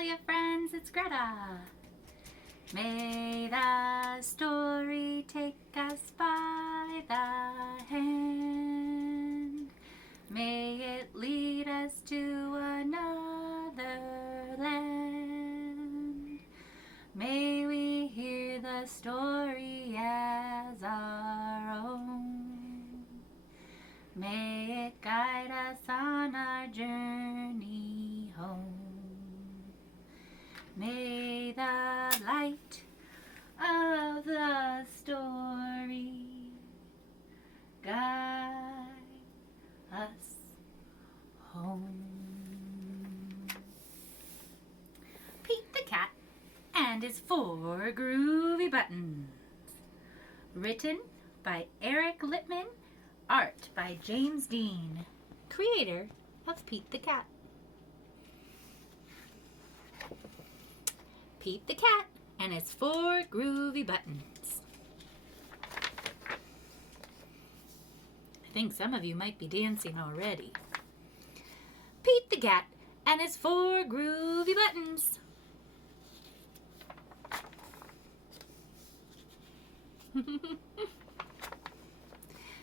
Magnolia friends, it's Greta. May the story take us by the hand. May it lead us to another land. May we hear the story as our own. May it guide us on our journey home. May the light of the story guide us home. Pete the Cat and his 4 Groovy Buttons. Written by Eric Lippman. Art by James Dean, creator of Pete the Cat. Pete the Cat and his 4 Groovy Buttons. I think some of you might be dancing already. Pete the Cat and his 4 Groovy Buttons.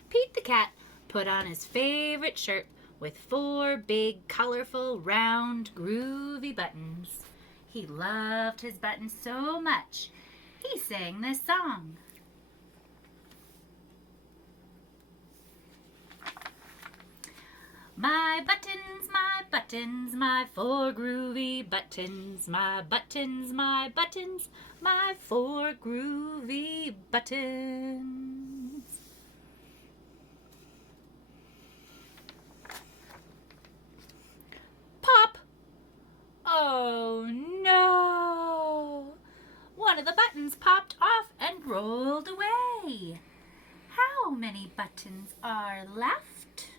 Pete the Cat put on his favorite shirt with 4 big, colorful, round, groovy buttons. He loved his buttons so much, he sang this song. My buttons, my 4 groovy buttons, my buttons, my 4 groovy buttons. Pop! Oh no! One of the buttons popped off and rolled away. How many buttons are left?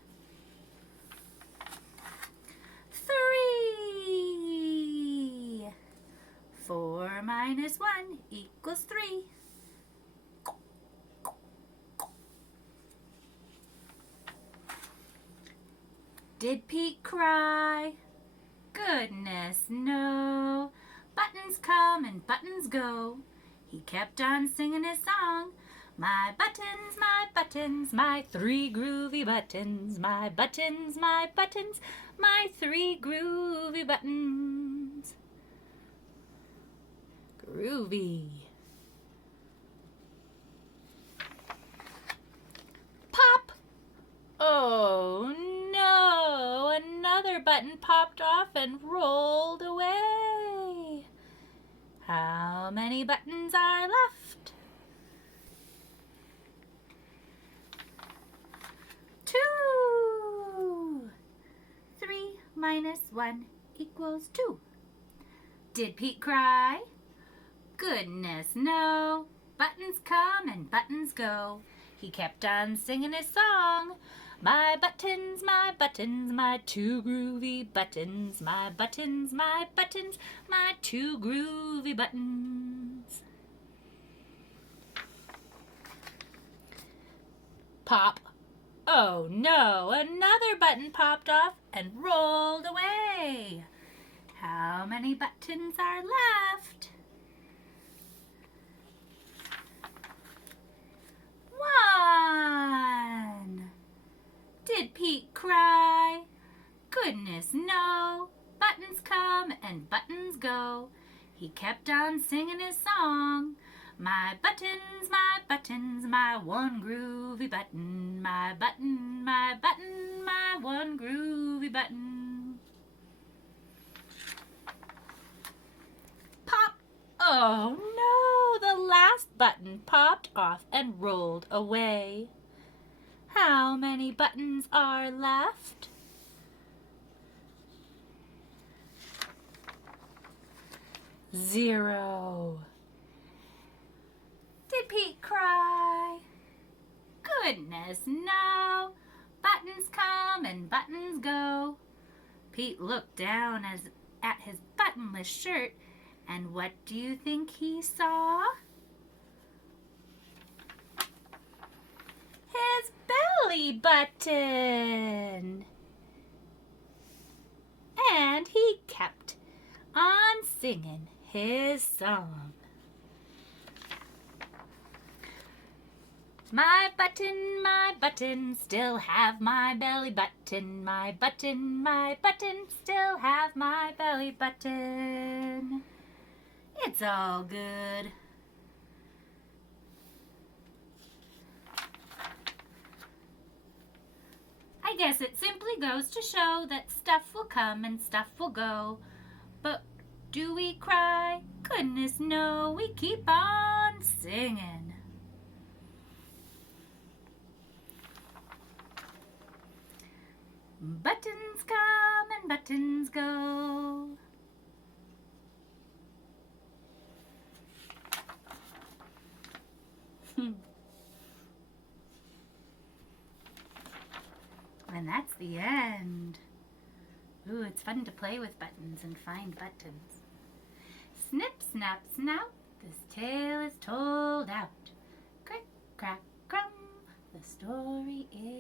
3. 4 minus 1 equals 3. Did Pete cry? Goodness, no. Buttons come and buttons go. He kept on singing his song. My buttons, my 3 groovy buttons. My buttons, my 3 groovy buttons. Groovy. Pop! Oh no! Another button popped off and rolled away. How many buttons are left? 2. 3 minus 1 equals 2. Did Pete cry? Goodness, no. Buttons come and buttons go. He kept on singing his song. My buttons, my 2 groovy buttons. My buttons, my 2 groovy buttons. Pop! Oh no, another button popped off and rolled away. How many buttons are left? 1. Did Pete cry? Goodness, no. Buttons come and buttons go. He kept on singing his song. My buttons, my 1 groovy button. My button, my 1 groovy button. Pop! Oh no, the last button popped off and rolled away. How many buttons are left? 0. Did Pete cry? Goodness, no. Buttons come and buttons go. Pete looked down at his buttonless shirt, and what do you think he saw? His belly button. And he kept on singing his song. My button, still have my belly button. My button, still have my belly button. It's all good. I guess it simply goes to show that stuff will come and stuff will go. But do we cry? Goodness no, we keep on singing. Buttons come and buttons go. And that's the end. Ooh, it's fun to play with buttons and find buttons. Snip, snap, snap, this tale is told out. Crick, crack, crumb, the story is